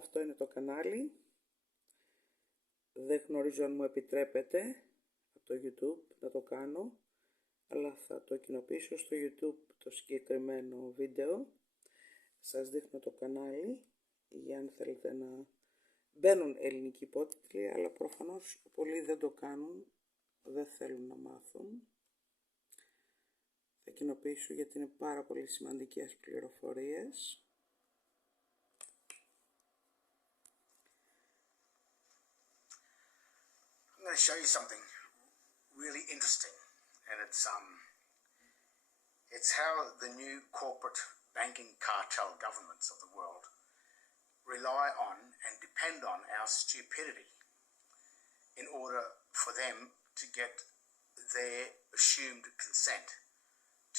Αυτό είναι το κανάλι. Δεν γνωρίζω αν μου επιτρέπετε από το YouTube να το κάνω, αλλά θα το κοινοποιήσω στο YouTube το συγκεκριμένο βίντεο. Σας δείχνω το κανάλι για αν θέλετε να μπαίνουν ελληνικοί υπότιτλοι, αλλά προφανώς πολλοί δεν το κάνουν, δεν θέλουν να μάθουν. Θα κοινοποιήσω γιατί είναι πάρα πολύ σημαντικές πληροφορίες. I'm going to show you something really interesting, and it's how the new corporate banking cartel governments of the world rely on and depend on our stupidity in order for them to get their assumed consent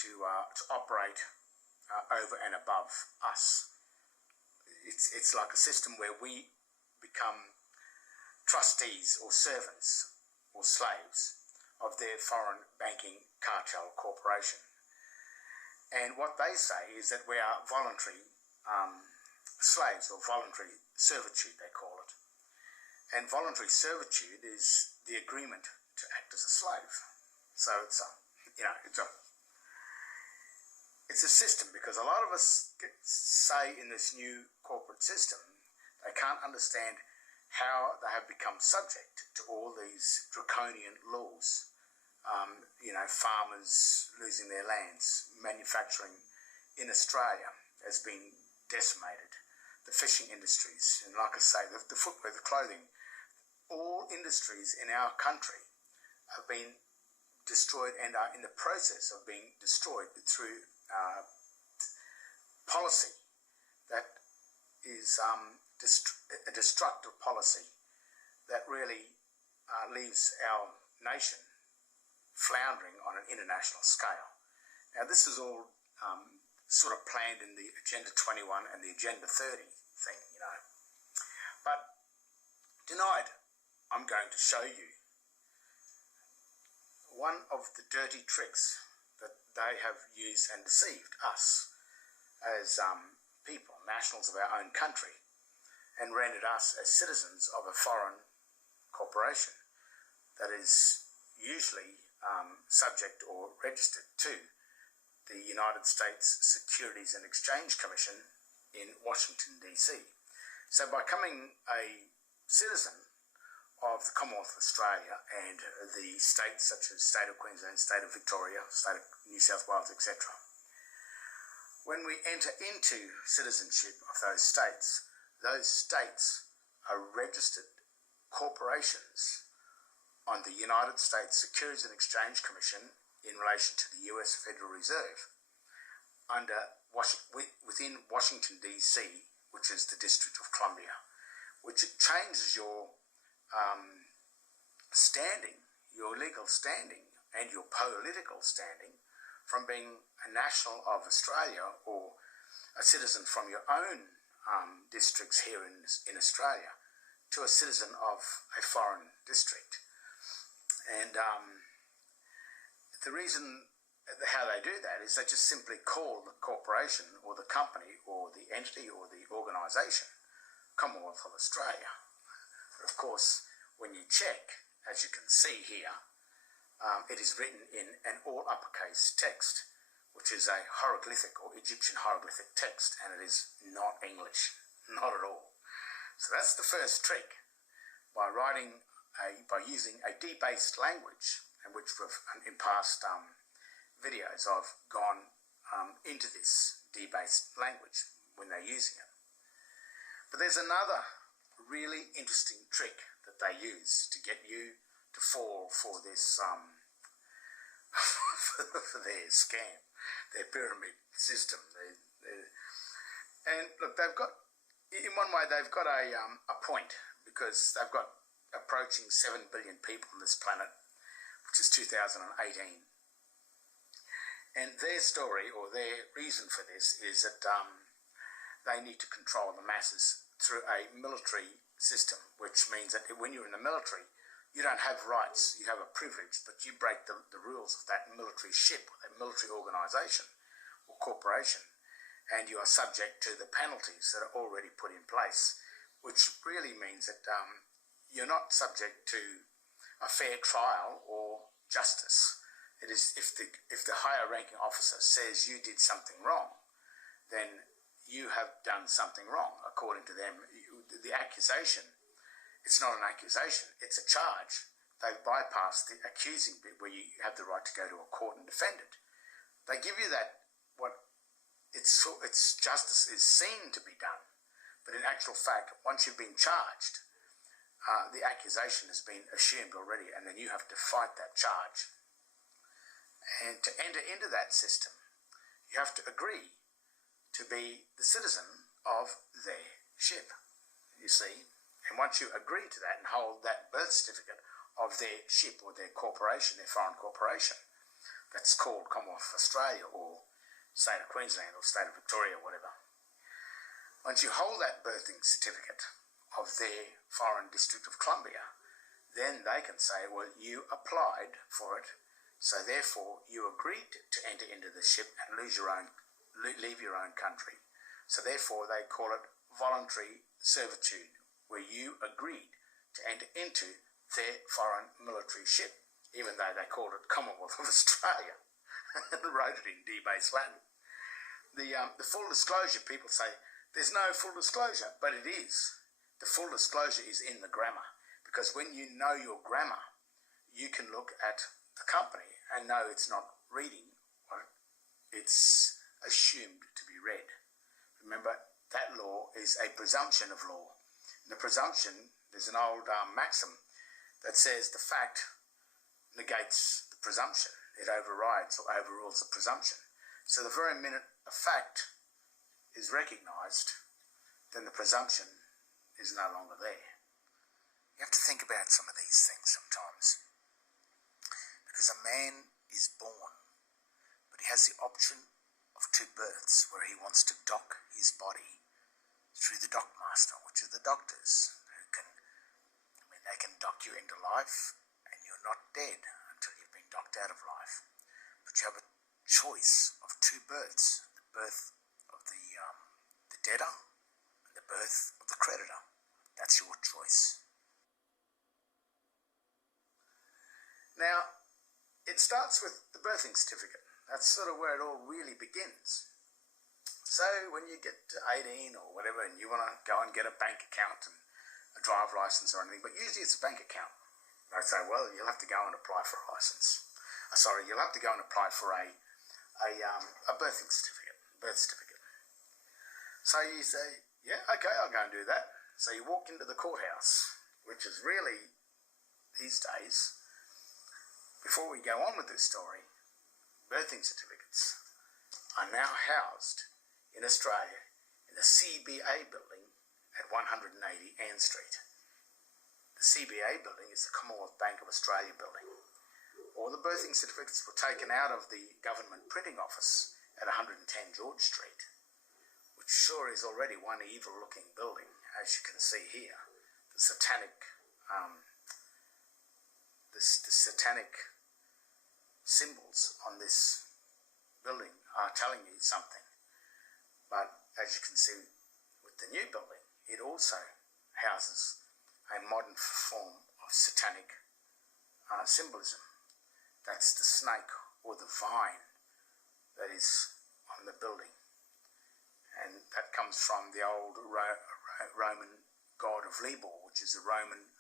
to operate over and above us. It's like a system where we become trustees or servants or slaves of their foreign banking cartel corporation. And what they say is that we are voluntary slaves, or voluntary servitude they call it. And voluntary servitude is the agreement to act as a slave. So it's a system, because a lot of us say in this new corporate system they can't understand how they have become subject to all these draconian laws. Farmers losing their lands, manufacturing in Australia has been decimated, the fishing industries, and like I say, the footwear, the clothing, all industries in our country have been destroyed and are in the process of being destroyed through policy that is a destructive policy that really leaves our nation floundering on an international scale. Now, this is all sort of planned in the Agenda 21 and the Agenda 30 thing, But tonight, I'm going to show you one of the dirty tricks that they have used and deceived us as people, nationals of our own country, and rendered us as citizens of a foreign corporation that is usually subject or registered to the United States Securities and Exchange Commission in Washington, D.C. So by becoming a citizen of the Commonwealth of Australia and the states such as State of Queensland, State of Victoria, State of New South Wales, etc., when we enter into citizenship of those states are registered corporations on the United States Securities and Exchange Commission in relation to the US Federal Reserve within Washington, D.C., which is the District of Columbia, which changes your standing, your legal standing and your political standing from being a national of Australia or a citizen from your own districts here in Australia to a citizen of a foreign district. And the reason how they do that is they just simply call the corporation or the company or the entity or the organisation Commonwealth of Australia. But of course, when you check, as you can see here, it is written in an all uppercase text, which is a hieroglyphic or Egyptian hieroglyphic text, and it is not English, not at all. So that's the first trick, by using a debased language, and which in past videos I've gone into this debased language when they're using it. But there's another really interesting trick that they use to get you to fall for this for their scam, their pyramid system. And look, they've got, in one way, they've got a point, because they've got approaching 7 billion people on this planet, which is 2018. And their story, or their reason for this, is that they need to control the masses through a military system, which means that when you're in the military, you don't have rights, you have a privilege, but you break the rules of that military ship, or that military organisation or corporation, and you are subject to the penalties that are already put in place which really means that you're not subject to a fair trial or justice. It is if the higher ranking officer says you did something wrong, then you have done something wrong according to them. The accusation, it's not an accusation, it's a charge. They've bypassed the accusing bit where you have the right to go to a court and defend it. They give you that, what it's justice is seen to be done, but in actual fact, once you've been charged, the accusation has been assumed already, and then you have to fight that charge. And to enter into that system, you have to agree to be the citizen of their ship, you see. And once you agree to that and hold that birth certificate of their ship or their corporation, their foreign corporation, that's called Commonwealth of Australia or State of Queensland or State of Victoria or whatever. Once you hold that birthing certificate of their foreign District of Columbia, then they can say, well, you applied for it, so therefore you agreed to enter into the ship and leave your own country. So therefore they call it voluntary servitude, where you agreed to enter into their foreign military ship, even though they called it Commonwealth of Australia and wrote it in debased Latin. The full disclosure, people say, there's no full disclosure, but it is. The full disclosure is in the grammar, because when you know your grammar, you can look at the company and know it's not reading what it's assumed to be read. Remember, that law is a presumption of law. In the presumption, there's an old maxim that says the fact negates the presumption. It overrides or overrules the presumption. So the very minute a fact is recognised, then the presumption is no longer there. You have to think about some of these things sometimes. Because a man is born, but he has the option of two births where he wants to dock his body through the dockmaster, which are the doctors who they can dock you into life and you're not dead until you've been docked out of life. But you have a choice of two births, the birth of the debtor and the birth of the creditor. That's your choice. Now, it starts with the birthing certificate. That's sort of where it all really begins. So when you get to 18 or whatever and you want to go and get a bank account and a driver license or anything, but usually it's a bank account. They say, well, you'll have to go and apply for a license. You'll have to go and apply for a birth certificate. So you say, yeah, okay, I'll go and do that. So you walk into the courthouse, which is really, these days, before we go on with this story, birthing certificates are now housed in Australia in the CBA building at 180 Ann Street. The CBA building is the Commonwealth Bank of Australia building. All the birthing certificates were taken out of the government printing office at 110 George Street, which sure is already one evil-looking building, as you can see here. The satanic symbols on this building are telling you something. But as you can see with the new building, it also houses a modern form of satanic symbolism. That's the snake or the vine that is on the building. And that comes from the old Roman god of Libor, which is the Roman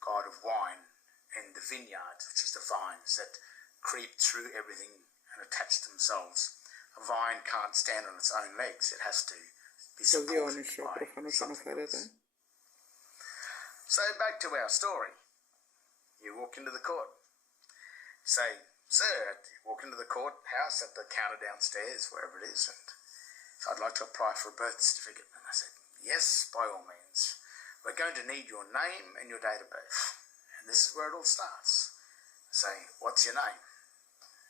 god of wine, and the vineyards, which is the vines that creep through everything and attach themselves. A vine can't stand on its own legs. It has to be supported by something else. So back to our story. You walk into the court. Say, sir, you walk into the courthouse at the counter downstairs, wherever it is, and so I'd like to apply for a birth certificate. And I said, yes, by all means. We're going to need your name and your date of birth. And this is where it all starts. I say, what's your name?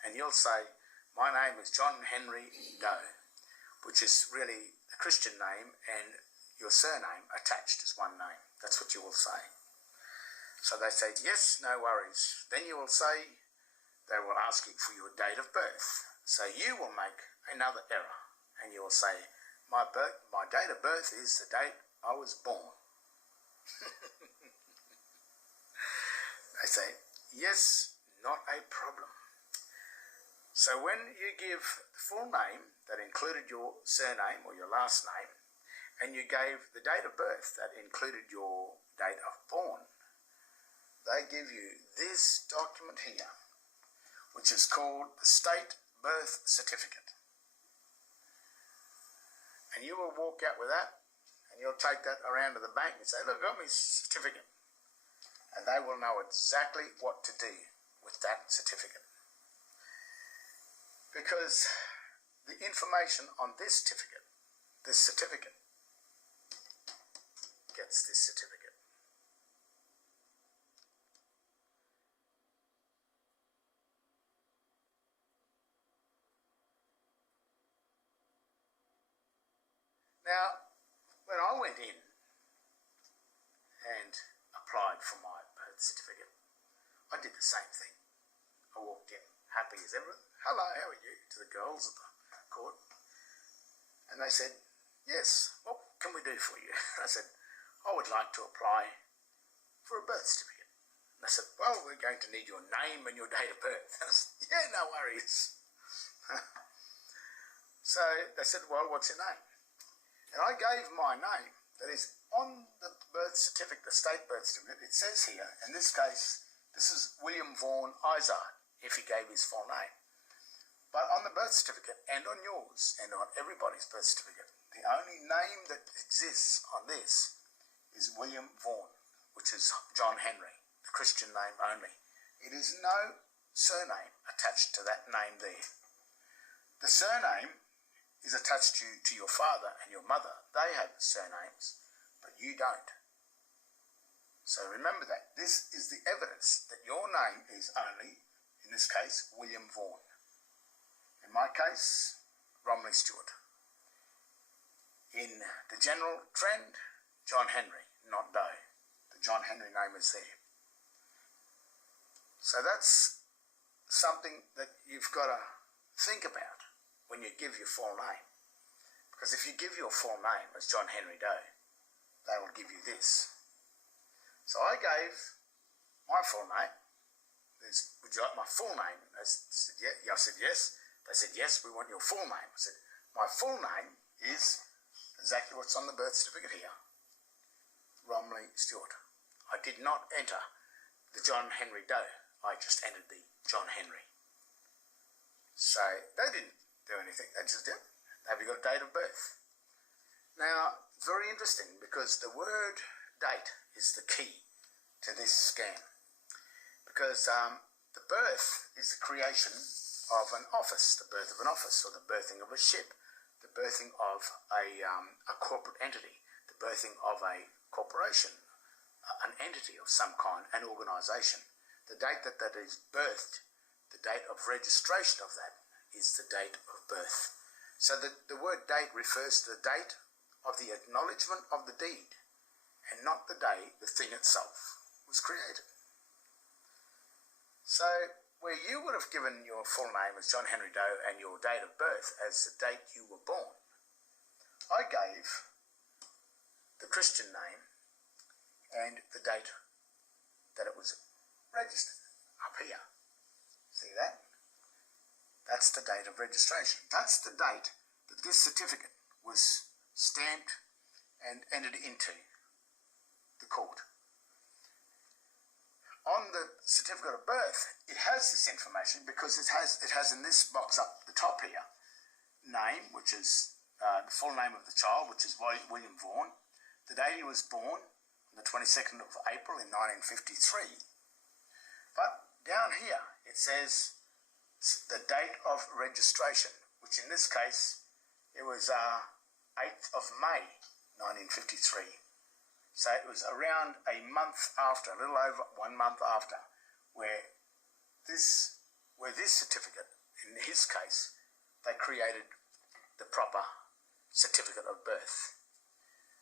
And you'll say, my name is John Henry Doe, which is really the Christian name and your surname attached as one name. That's what you will say. So they say, yes, no worries. Then you will say, they will ask you for your date of birth. So you will make another error and you will say, my date of birth is the date I was born. They say, yes, not a problem. So when you give the full name that included your surname or your last name, and you gave the date of birth that included your date of born, they give you this document here, which is called the State Birth Certificate. And you will walk out with that, and you'll take that around to the bank and say, look, I got my certificate. And they will know exactly what to do with that certificate. Because the information on this certificate gets this certificate. Now, when I went in and applied for my birth certificate, I did the same thing. I walked in, happy as ever. Hello, how are you? To the girls at the court. And they said, yes, what can we do for you? I said, I would like to apply for a birth certificate. And they said, well, we're going to need your name and your date of birth. And I said, yeah, no worries. So they said, well, what's your name? And I gave my name. That is, on the birth certificate, the state birth certificate, it says here, in this case, this is William Vaughan Izard, if he gave his full name. But on the birth certificate, and on yours, and on everybody's birth certificate, the only name that exists on this is William Vaughan, which is John Henry, the Christian name only. It is no surname attached to that name there. The surname is attached to your father and your mother. They have surnames, but you don't. So remember that. This is the evidence that your name is only, in this case, William Vaughan. In my case, Romley Stewart. In the general trend, John Henry, not Doe. The John Henry name is there. So that's something that you've got to think about when you give your full name. Because if you give your full name as John Henry Doe, they will give you this. So I gave my full name. Would you like my full name? I said yes. They said, yes, we want your full name. I said, my full name is exactly what's on the birth certificate here. Romley Stewart. I did not enter the John Henry Doe. I just entered the John Henry. So they didn't do anything. They just did. Have you got a date of birth? Now, it's very interesting because the word date is the key to this scam. Because the birth is the creation of an office, the birth of an office, or the birthing of a ship, the birthing of a corporate entity, the birthing of a corporation, an entity of some kind, an organisation. The date that is birthed, the date of registration of that, is the date of birth. So the word date refers to the date of the acknowledgement of the deed, and not the day the thing itself was created. So where you would have given your full name as John Henry Doe and your date of birth as the date you were born, I gave the Christian name and the date that it was registered up here. See that? That's the date of registration. That's the date that this certificate was stamped and entered into the court. On the certificate of birth, it has this information because it has in this box up the top here, name, which is the full name of the child, which is William Vaughan, the date he was born, on the 22nd of April in 1953. But down here, it says the date of registration, which in this case, it was 8th of May, 1953. So it was around a month after, a little over 1 month after, where this certificate, in his case, they created the proper certificate of birth.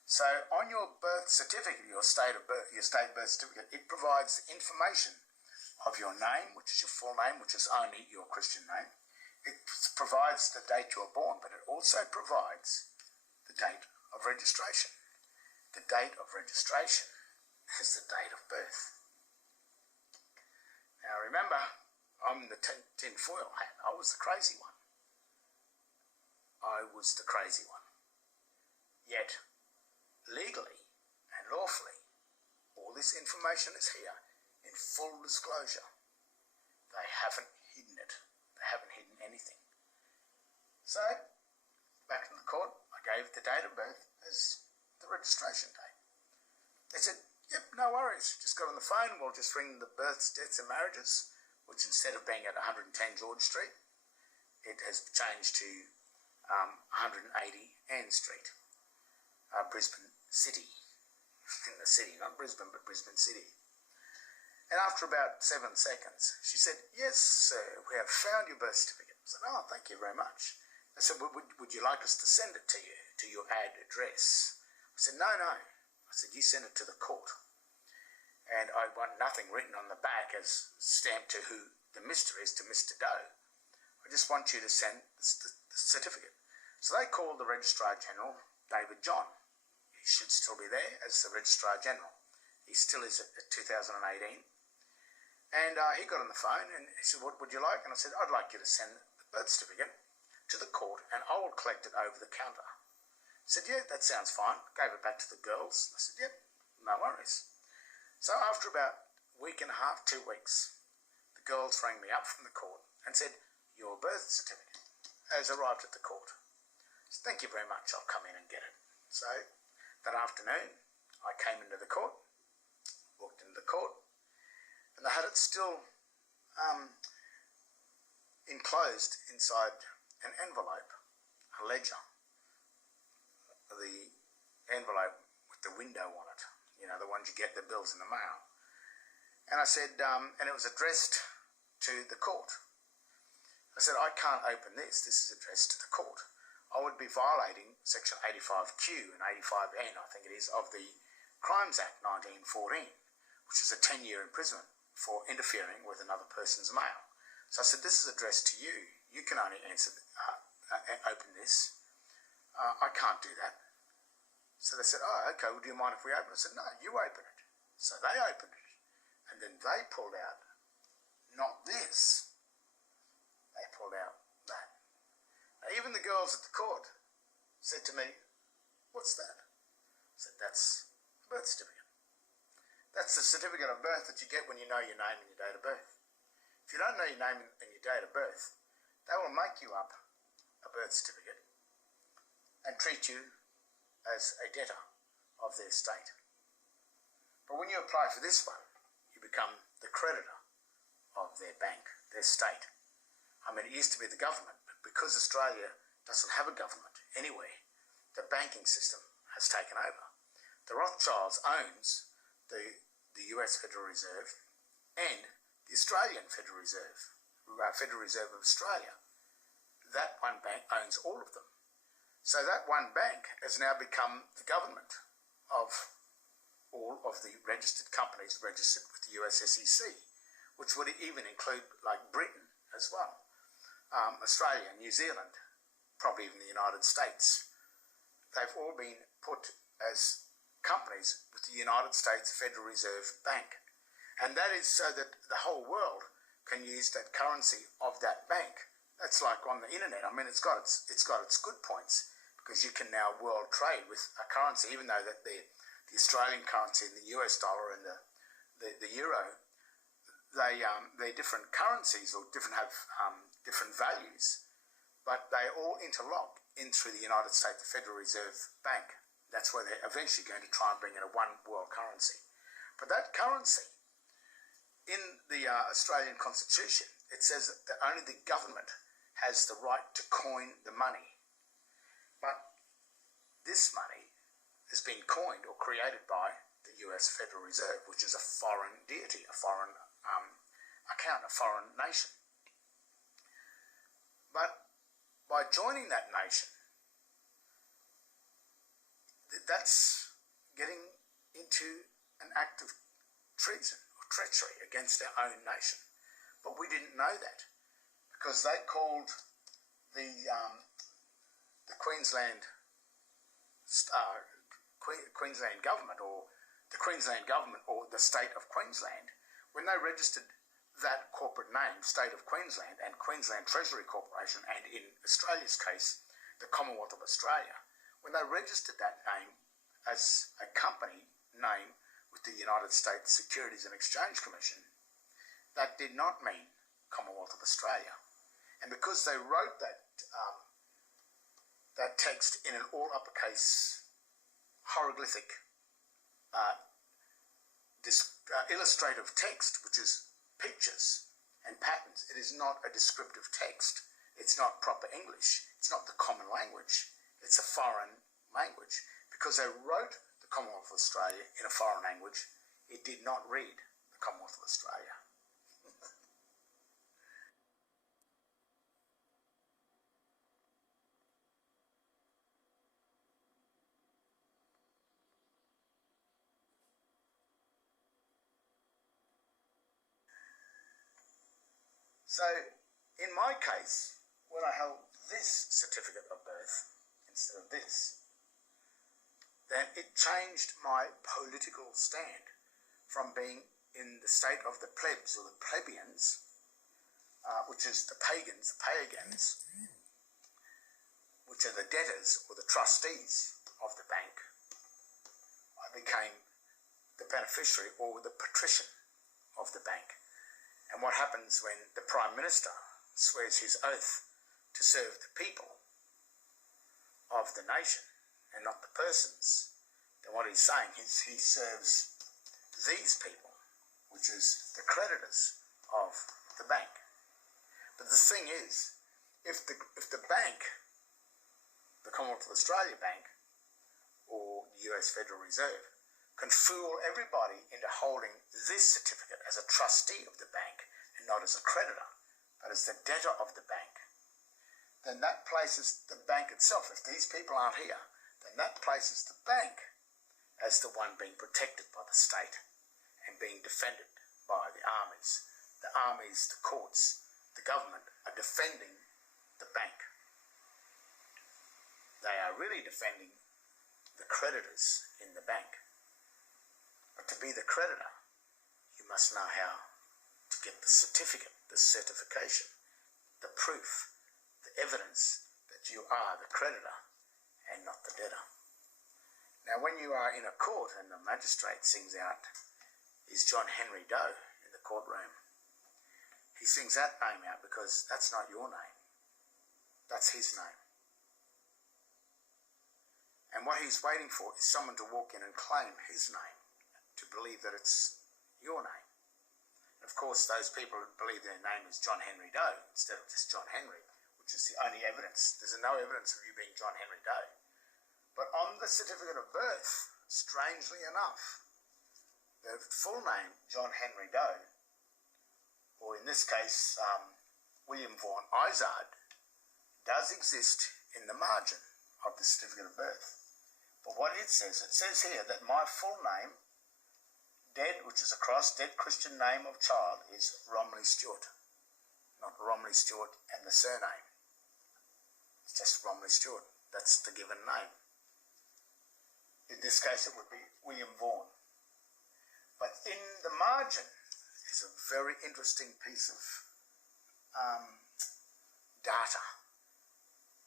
So on your birth certificate, your state birth certificate, it provides information of your name, which is your full name, which is only your Christian name. It provides the date you were born, but it also provides the date of registration. The date of registration is the date of birth. Now remember, I'm the tin foil hat. I was the crazy one. I was the crazy one. Yet, legally and lawfully, all this information is here in full disclosure. They haven't hidden it. They haven't hidden anything. So, back in the court, I gave the date of birth as the registration date. They said, yep, no worries. Just got on the phone. We'll just ring the births, deaths and marriages, which instead of being at 110 George Street, it has changed to 180 Ann Street, Brisbane City. In the city, not Brisbane, but Brisbane City. And after about 7 seconds, she said, yes, sir, we have found your birth certificate. I said, oh, thank you very much. I said, would you like us to send it to you, to your ad address? I said, no. I said, you send it to the court. And I want nothing written on the back as stamped to who the Mr. is, to Mr. Doe. I just want you to send the certificate. So they called the Registrar General, David John. He should still be there as the Registrar General. He still is at 2018. And he got on the phone and he said, what would you like? And I said, I'd like you to send the birth certificate to the court and I will collect it over the counter. He said, yeah, that sounds fine. Gave it back to the girls. I said, yep, no worries. So after about a week and a half, 2 weeks, the girls rang me up from the court and said, your birth certificate has arrived at the court. I said, thank you very much. I'll come in and get it. So that afternoon, I came into the court, walked into the court, and they had it still enclosed inside an envelope, a ledger. The envelope with the window on it, you know, the ones you get the bills in the mail. And I said, and it was addressed to the court. I said, I can't open this. This is addressed to the court. I would be violating Section 85Q and 85N, I think it is, of the Crimes Act 1914, which is a 10-year imprisonment for interfering with another person's mail. So I said, this is addressed to you. You can only open this. I can't do that. So they said, oh, okay, well, do you mind if we open it? I said, no, you open it. So they opened it. And then they pulled out, not this. They pulled out that. Now, even the girls at the court said to me, what's that? I said, that's a birth certificate. That's the certificate of birth that you get when you know your name and your date of birth. If you don't know your name and your date of birth, they will make you up a birth certificate and treat you as a debtor of their estate. But when you apply for this one, you become the creditor of their bank, their state. I mean, it used to be the government, but because Australia doesn't have a government anywhere, the banking system has taken over. The Rothschilds owns the US Federal Reserve and the Australian Federal Reserve of Australia. That one bank owns all of them. So that one bank has now become the government of all of the registered companies registered with the US SEC, which would even include like Britain as well, Australia, New Zealand, probably even the United States. They've all been put as companies with the United States Federal Reserve Bank. And that is so that the whole world can use that currency of that bank. That's like on the internet. I mean, it's got its good points, because you can now world trade with a currency, even though that the Australian currency and the US dollar and the euro, they're different currencies or have different values, but they all interlock in through the United States Federal Reserve Bank. That's where they're eventually going to try and bring in a one world currency. But that currency, in the Australian Constitution, it says that only the government has the right to coin the money. But this money has been coined or created by the US Federal Reserve, which is a foreign deity, a foreign account, a foreign nation. But by joining that nation, that's getting into an act of treason or treachery against their own nation. But we didn't know that, because they called the Queensland government, or the Queensland government, or the state of Queensland, when they registered that corporate name, State of Queensland, and Queensland Treasury Corporation, and in Australia's case, the Commonwealth of Australia, when they registered that name as a company name with the United States Securities and Exchange Commission, that did not mean Commonwealth of Australia. And because they wrote that text in an all uppercase hieroglyphic illustrative text, which is pictures and patterns, it is not a descriptive text. It's not proper English. It's not the common language. It's a foreign language. Because they wrote the Commonwealth of Australia in a foreign language, it did not read the Commonwealth of Australia. So, in my case, when I held this certificate of birth instead of this, then it changed my political stand from being in the state of the plebs or the plebeians, which is the pagans, which are the debtors or the trustees of the bank. I became the beneficiary or the patrician of the bank. And what happens when the Prime Minister swears his oath to serve the people of the nation and not the persons, then what he's saying is he serves these people, which is the creditors of the bank. But the thing is, if the bank, the Commonwealth of Australia Bank, or the US Federal Reserve, can fool everybody into holding this certificate as a trustee of the bank and not as a creditor, but as the debtor of the bank, then that places the bank itself, if these people aren't here, then that places the bank as the one being protected by the state and being defended by the armies. The armies, the courts, the government are defending the bank. They are really defending the creditors in the bank. But to be the creditor, you must know how to get the certificate, the certification, the proof, the evidence that you are the creditor and not the debtor. Now, when you are in a court and the magistrate sings out, is John Henry Doe in the courtroom, he sings that name out because that's not your name. That's his name. And what he's waiting for is someone to walk in and claim his name, to believe that it's your name. And of course, those people who believe their name is John Henry Doe instead of just John Henry, which is the only evidence. There's no evidence of you being John Henry Doe. But on the certificate of birth, strangely enough, the full name, John Henry Doe, or in this case, William Vaughan Izard, does exist in the margin of the certificate of birth. But what it says here that my full name, dead, which is a cross, dead Christian name of child, is Romilly Stewart. Not Romilly Stewart and the surname. It's just Romilly Stewart. That's the given name. In this case, it would be William Vaughan. But in the margin is a very interesting piece of data.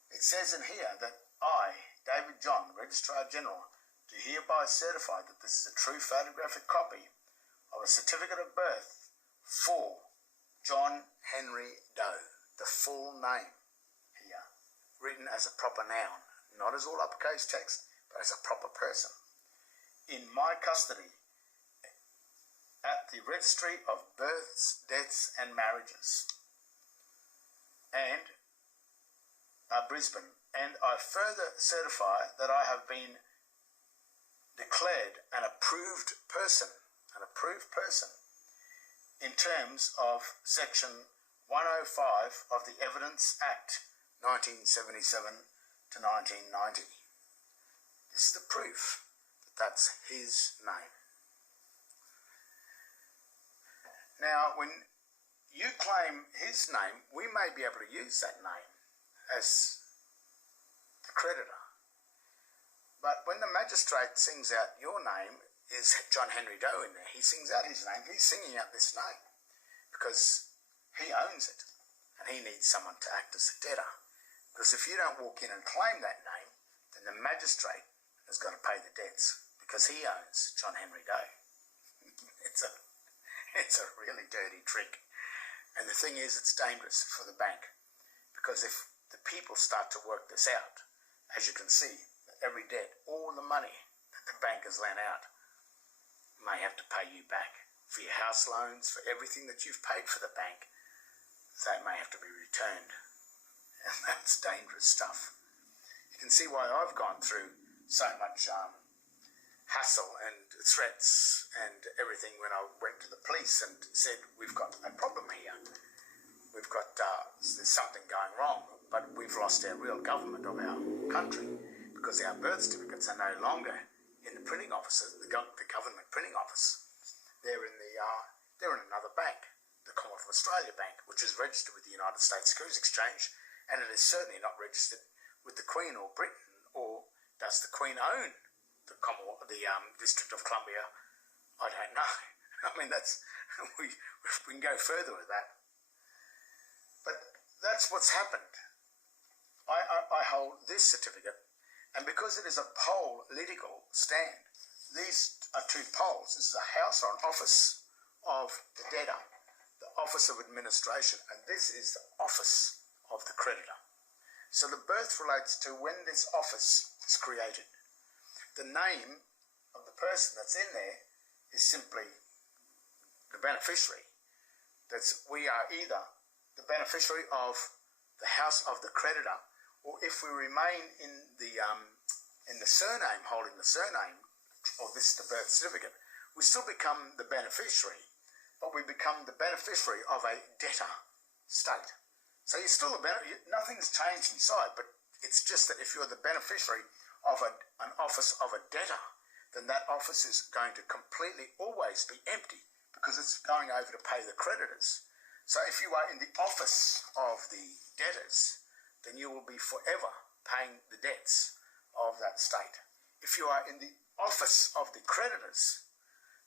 It says in here that I, David John, Registrar General, do hereby certify that this is a true photographic copy of a certificate of birth for John Henry Doe, the full name here, written as a proper noun, not as all uppercase text, but as a proper person, in my custody at the Registry of Births, Deaths and Marriages, and Brisbane, and I further certify that I have been declared an approved person in terms of Section 105 of the Evidence Act 1977 to 1990. This is the proof that that's his name. Now, when you claim his name, we may be able to use that name as the creditor. But when the magistrate sings out your name, is John Henry Doe in there. He sings out his name. He's singing out this name because he owns it and he needs someone to act as a debtor. Because if you don't walk in and claim that name, then the magistrate has got to pay the debts because he owns John Henry Doe. It's a really dirty trick. And the thing is, it's dangerous for the bank because if the people start to work this out, as you can see, every debt, all the money that the bank has lent out, may have to pay you back for your house loans, for everything that you've paid for the bank. That may have to be returned, and that's dangerous stuff. You can see why I've gone through so much hassle and threats and everything when I went to the police and said, we've got a problem here. We've got, there's something going wrong, but we've lost our real government of our country because our birth certificates are no longer in the printing offices, the government printing office. They're in another bank, the Commonwealth of Australia Bank, which is registered with the United States Securities Exchange, and it is certainly not registered with the Queen or Britain. Or does the Queen own the Commonwealth, the District of Columbia? I don't know. I mean, that's we can go further with that, but that's what's happened. I hold this certificate. And because it is a political stand, these are two poles. This is a house or an office of the debtor, the office of administration, and this is the office of the creditor. So the birth relates to when this office is created. The name of the person that's in there is simply the beneficiary. We are either the beneficiary of the house of the creditor, or if we remain in the surname, holding the surname of the birth certificate, we still become the beneficiary, but we become the beneficiary of a debtor state. So you're still nothing's changed inside, but it's just that if you're the beneficiary of an office of a debtor, then that office is going to completely always be empty because it's going over to pay the creditors. So if you are in the office of the debtors, then you will be forever paying the debts of that state. If you are in the office of the creditors,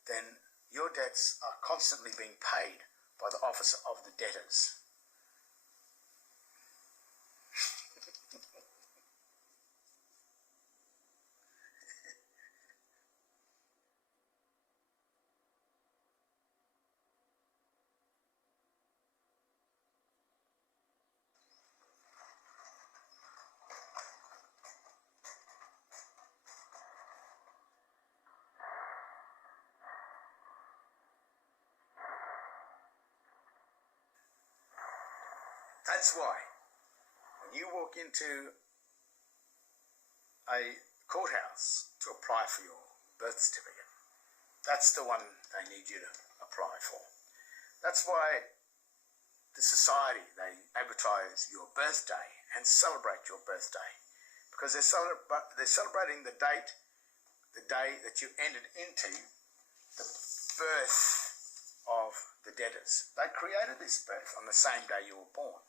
then your debts are constantly being paid by the office of the debtors. That's why when you walk into a courthouse to apply for your birth certificate, that's the one they need you to apply for. That's why the society, they advertise your birthday and celebrate your birthday, because they're celebrating the day that you entered into the birth of the debtors. They created this birth on the same day you were born.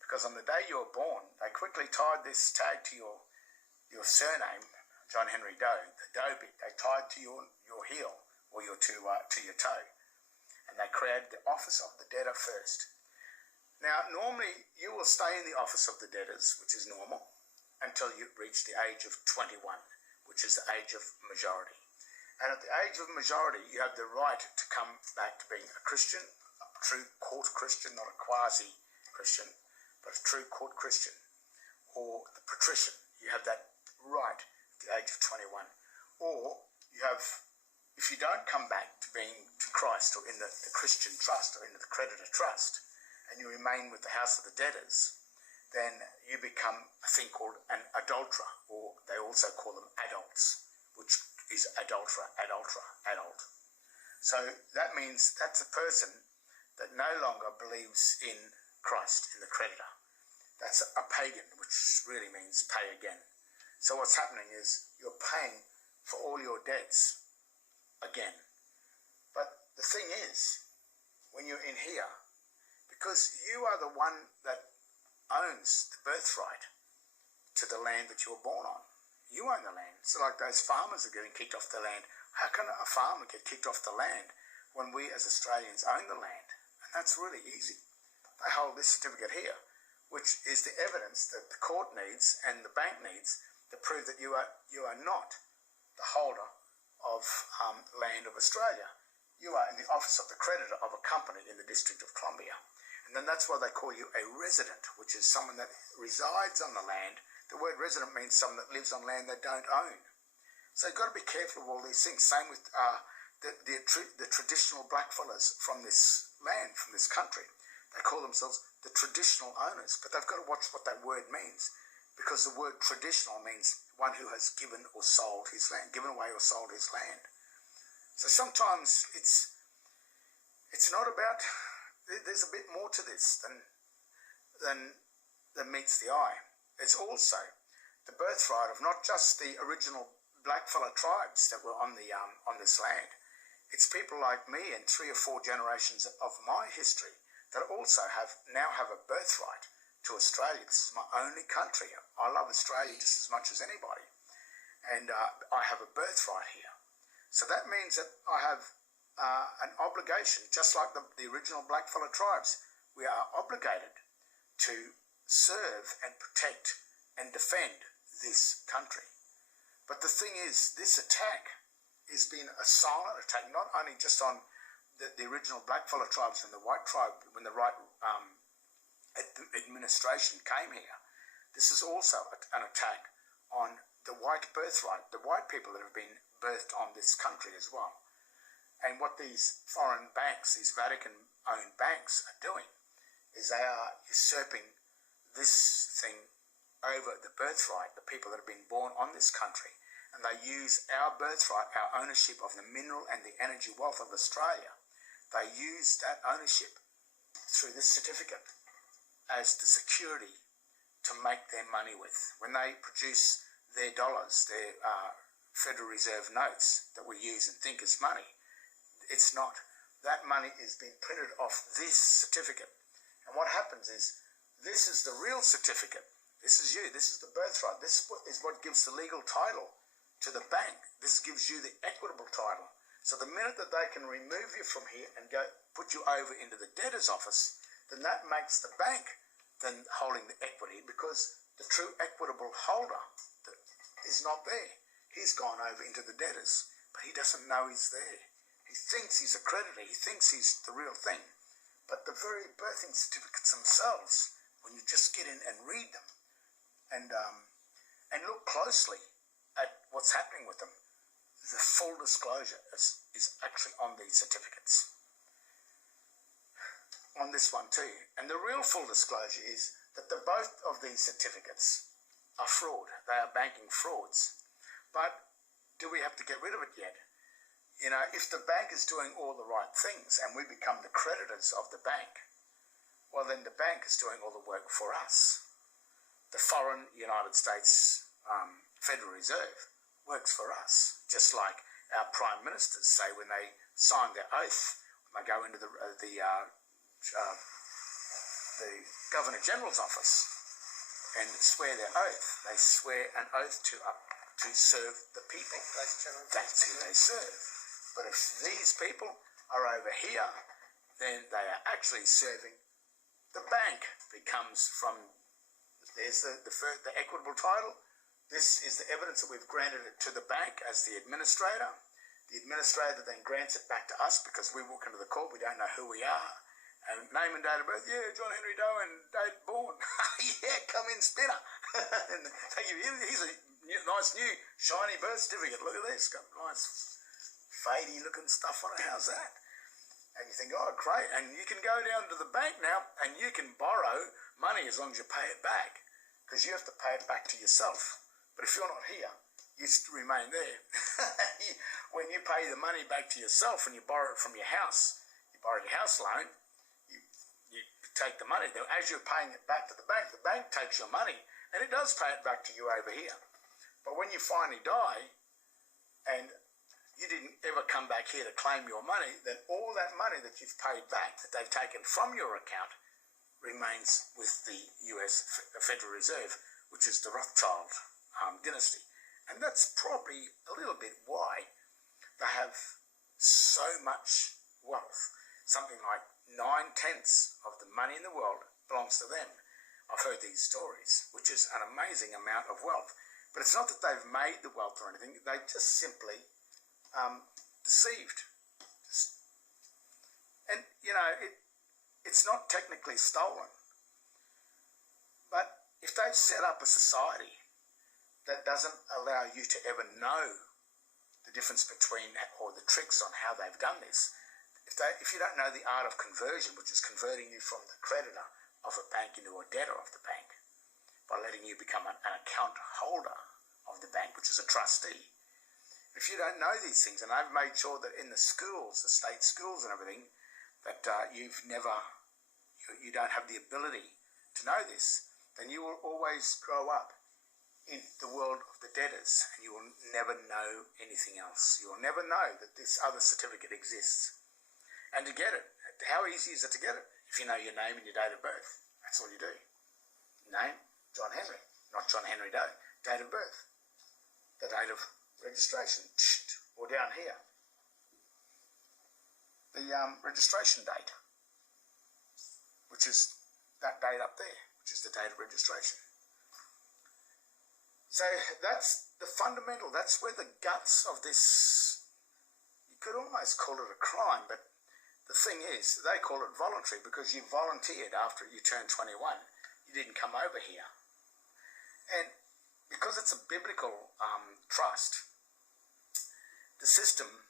Because on the day you were born, they quickly tied this tag to your surname, John Henry Doe, the Doe bit. They tied to your heel or to your toe, and they created the office of the debtor first. Now, normally you will stay in the office of the debtors, which is normal, until you reach the age of 21, which is the age of majority. And at the age of majority, you have the right to come back to being a Christian, a true court Christian, not a quasi-Christian, but a true court Christian, or the patrician. You have that right at the age of 21. Or you have, if you don't come back to being to Christ or in the Christian trust or in the creditor trust, and you remain with the house of the debtors, then you become a thing called an adulterer, or they also call them adults, which is adult. So that means that's a person that no longer believes in Christ, in the creditor. That's a pagan, which really means pay again. So what's happening is you're paying for all your debts again. But the thing is, when you're in here, because you are the one that owns the birthright to the land that you were born on. You own the land. So like those farmers are getting kicked off the land. How can a farmer get kicked off the land when we as Australians own the land? And that's really easy. They hold this certificate here, which is the evidence that the court needs and the bank needs to prove that you are not the holder of land of Australia. You are in the office of the creditor of a company in the District of Columbia. And then that's why they call you a resident, which is someone that resides on the land. The word resident means someone that lives on land they don't own. So you've got to be careful of all these things. Same with the traditional blackfellas from this land, from this country. They call themselves the traditional owners, but they've got to watch what that word means, because the word traditional means one who has given or sold his land, given away or sold his land. So sometimes it's not about, there's a bit more to this than meets the eye. It's also the birthright of not just the original blackfella tribes that were on this land. It's people like me and 3 or 4 generations of my history that also now have a birthright to Australia. This is my only country. I love Australia just as much as anybody. And I have a birthright here. So that means that I have an obligation, just like the original blackfella tribes. We are obligated to serve and protect and defend this country. But the thing is, this attack has been a silent attack, not only just on the original blackfella tribes and the white tribe when the right administration came here. This is also an attack on the white birthright, the white people that have been birthed on this country as well. And what these foreign banks, these Vatican-owned banks are doing is they are usurping this thing over the birthright, the people that have been born on this country. And they use our birthright, our ownership of the mineral and the energy wealth of Australia. They use that ownership through this certificate as the security to make their money with. When they produce their dollars, their Federal Reserve notes that we use and think is money, it's not. That money is being printed off this certificate. And what happens is, this is the real certificate. This is you. This is the birthright. This is what gives the legal title to the bank. This gives you the equitable title. So the minute that they can remove you from here and put you over into the debtor's office, then that makes the bank then holding the equity, because the true equitable holder is not there. He's gone over into the debtors, but he doesn't know he's there. He thinks he's a creditor. He thinks he's the real thing. But the very birthing certificates themselves, when you just get in and read them and look closely at what's happening with them, the full disclosure is actually on these certificates. On this one too. And the real full disclosure is that both of these certificates are fraud. They are banking frauds. But do we have to get rid of it yet? You know, if the bank is doing all the right things and we become the creditors of the bank, well then the bank is doing all the work for us. The foreign United States Federal Reserve works for us, just like our prime ministers say when they sign their oath, when they go into the Governor General's office and swear their oath. They swear an oath to serve the people. That's who they serve. But if these people are over here, then they are actually serving the bank. Becomes from, there's the equitable title. This is the evidence that we've granted it to the bank as the administrator. The administrator then grants it back to us because we walk into the court, we don't know who we are. And name and date of birth, yeah, John Henry Doe and date born. Yeah, come in, Spinner. And they give you, here's a nice new shiny birth certificate. Look at this, got nice fadey looking stuff on it. How's that? And you think, oh, great. And you can go down to the bank now and you can borrow money as long as you pay it back, because you have to pay it back to yourself. But if you're not here, you remain there. When you pay the money back to yourself and you borrow it from your house, you borrow your house loan, you take the money. As you're paying it back to the bank takes your money and it does pay it back to you over here. But when you finally die and you didn't ever come back here to claim your money, then all that money that you've paid back, that they've taken from your account, remains with the US Federal Reserve, which is the Rothschild dynasty. And that's probably a little bit why They have so much wealth. Something like 9/10 of the money in the world belongs to them. I've heard these stories, which is an amazing amount of wealth. But it's not that they've made the wealth or anything. They just simply deceived. And, you know, it's not technically stolen. But if they've set up a society that doesn't allow you to ever know the difference between, or the tricks on how they've done this, if you don't know the art of conversion, which is converting you from the creditor of a bank into a debtor of the bank, by letting you become an account holder of the bank, which is a trustee. If you don't know these things, and I've made sure that in the schools, the state schools and everything, that you don't have the ability to know this, then you will always grow up in the world of the debtors, and you will never know anything else. You will never know that this other certificate exists. And to get it, how easy is it to get it? If you know your name and your date of birth, that's all you do. Name, John Henry, not John Henry Doe. Date of birth, the date of registration, or down here, the registration date, which is that date up there, which is the date of registration. So that's the fundamental, that's where the guts of this, you could almost call it a crime, but the thing is, they call it voluntary because you volunteered after you turned 21. You didn't come over here. And because it's a biblical trust, the system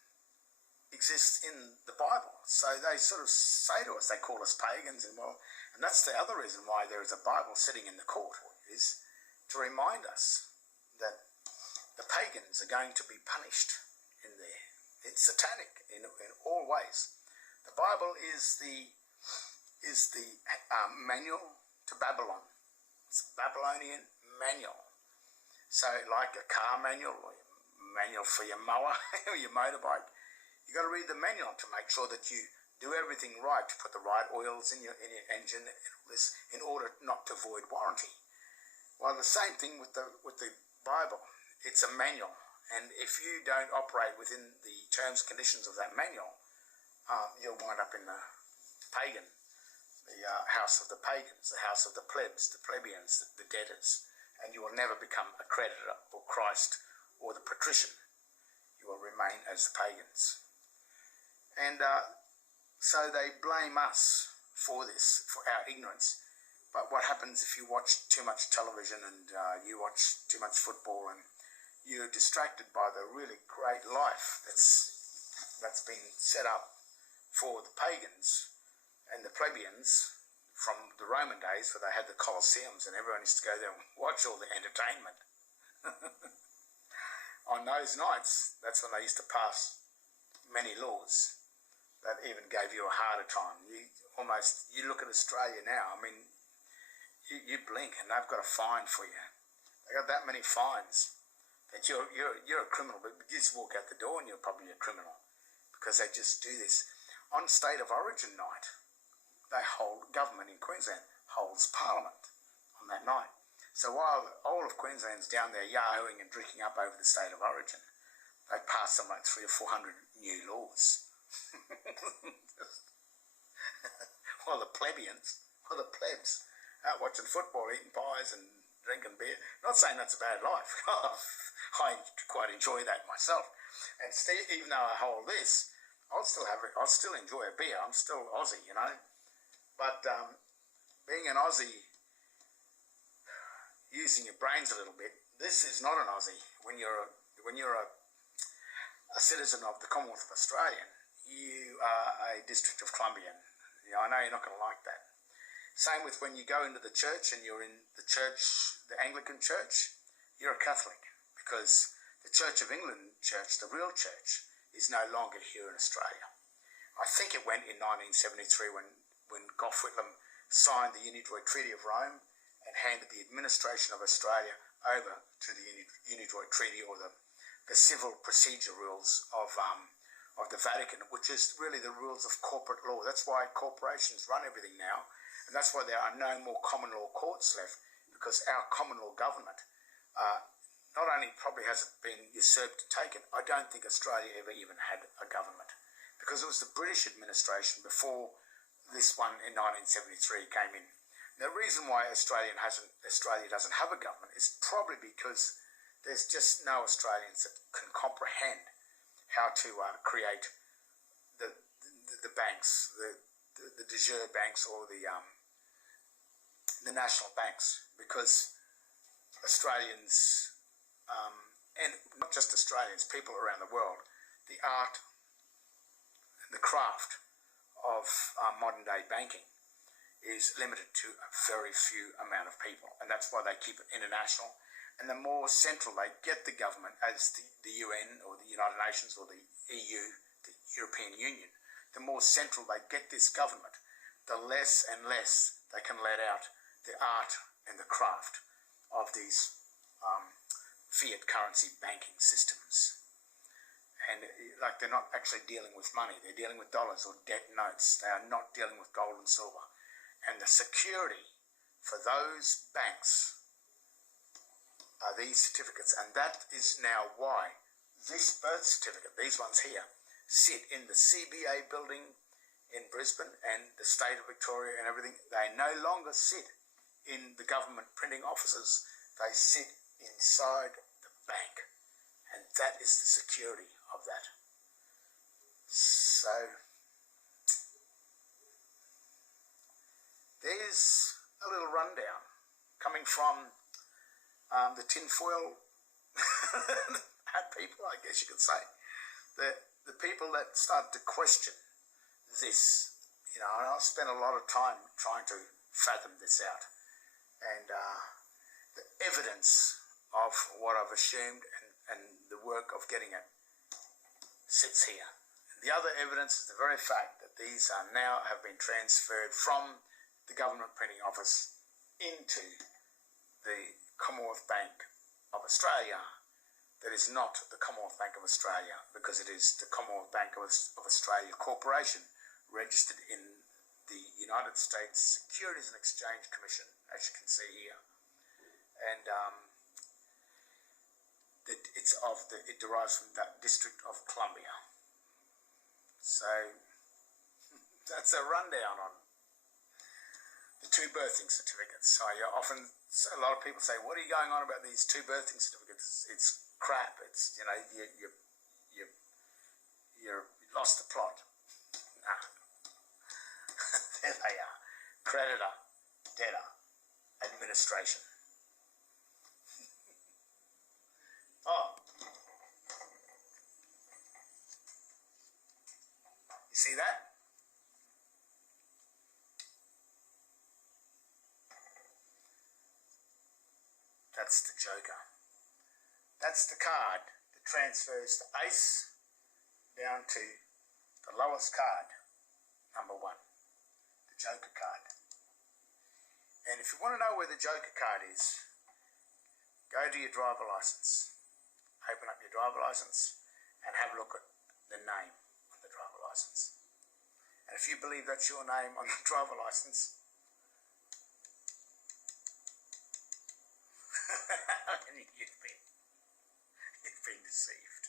exists in the Bible. So they sort of say to us, they call us pagans, and that's the other reason why there is a Bible sitting in the court, is to remind us that the pagans are going to be punished in there. It's satanic in all ways. The Bible is the manual to Babylon. It's a Babylonian manual. So like a car manual, or a manual for your mower or your motorbike, you've got to read the manual to make sure that you do everything right, to put the right oils in your engine and all this, in order not to void warranty. Well, the same thing with the Bible. It's a manual, and if you don't operate within the terms and conditions of that manual, you'll wind up in the pagan, the house of the pagans, the house of the plebs, the plebeians, the debtors, and you will never become a creditor or Christ or the patrician. You will remain as the pagans. And so they blame us for this, for our ignorance. But what happens if you watch too much television and you watch too much football, and you're distracted by the really great life that's been set up for the pagans and the plebeians from the Roman days, where they had the Colosseums and everyone used to go there and watch all the entertainment. On those nights, that's when they used to pass many laws that even gave you a harder time. You look at Australia now, I mean, you blink and they've got a fine for you. They got that many fines that you're a criminal, but you just walk out the door and you're probably a criminal, because they just do this. On State of Origin night, government in Queensland holds Parliament on that night. So while all of Queensland's down there yahooing and drinking up over the State of Origin, they pass something like 300 or 400 new laws. While the plebs out watching football, eating pies and drinking beer. Not saying that's a bad life. I quite enjoy that myself. And even though I hold this, I'll still enjoy a beer. I'm still Aussie, you know. But being an Aussie, using your brains a little bit, this is not an Aussie. When you're a citizen of the Commonwealth of Australia, you are a District of Columbian. You know, I know you're not going to like that. Same with when you go into the church and you're in the church, the Anglican church, you're a Catholic, because the Church of England church, the real church, is no longer here in Australia. I think it went in 1973 when Gough Whitlam signed the Unidroit Treaty of Rome and handed the administration of Australia over to the Unidroit Treaty, or the civil procedure rules of the Vatican, which is really the rules of corporate law. That's why corporations run everything now, and that's why there are no more common law courts left, because our common law government not only probably has it been usurped and taken, I don't think Australia ever even had a government, because it was the British administration before this one in 1973 came in. The reason why Australia doesn't have a government is probably because there's just no Australians that can comprehend how to create the banks, the de jure banks, or the national banks, because Australians, and not just Australians, people around the world, the art and the craft of modern day banking is limited to a very few amount of people, and that's why they keep it international. And the more central they get the government, as the UN or the United Nations or the EU, the European Union, the more central they get this government, the less and less they can let out the art and the craft of these fiat currency banking systems. And like, they're not actually dealing with money, they're dealing with dollars or debt notes. They are not dealing with gold and silver. And the security for those banks are these certificates, and that is now why this birth certificate, these ones here, sit in the CBA building in Brisbane and the state of Victoria and everything. They no longer sit in the government printing offices, they sit inside the bank, and that is the security of that. So there's a little rundown coming from the tinfoil people, I guess you could say. The people that start to question this, and I've spent a lot of time trying to fathom this out. And the evidence of what I've assumed and the work of getting it sits here. And the other evidence is the very fact that these are now have been transferred from the government printing office into the Commonwealth Bank of Australia. That is not the Commonwealth Bank of Australia, because it is the Commonwealth Bank of Australia Corporation, registered in the United States Securities and Exchange Commission, as you can see here. And it derives from that District of Columbia. So that's a rundown on the two birthing certificates. So a lot of people say, what are you going on about these two birthing certificates? It's crap. It's, you lost the plot. Nah. There they are. Creditor, debtor, administration. Oh. You see that? That's the Joker. That's the card that transfers the ace down to the lowest card, number 1, the Joker card. And if you want to know where the Joker card is, go to your driver license. Open up your driver license and have a look at the name on the driver license. And if you believe that's your name on the driver license, you've been deceived.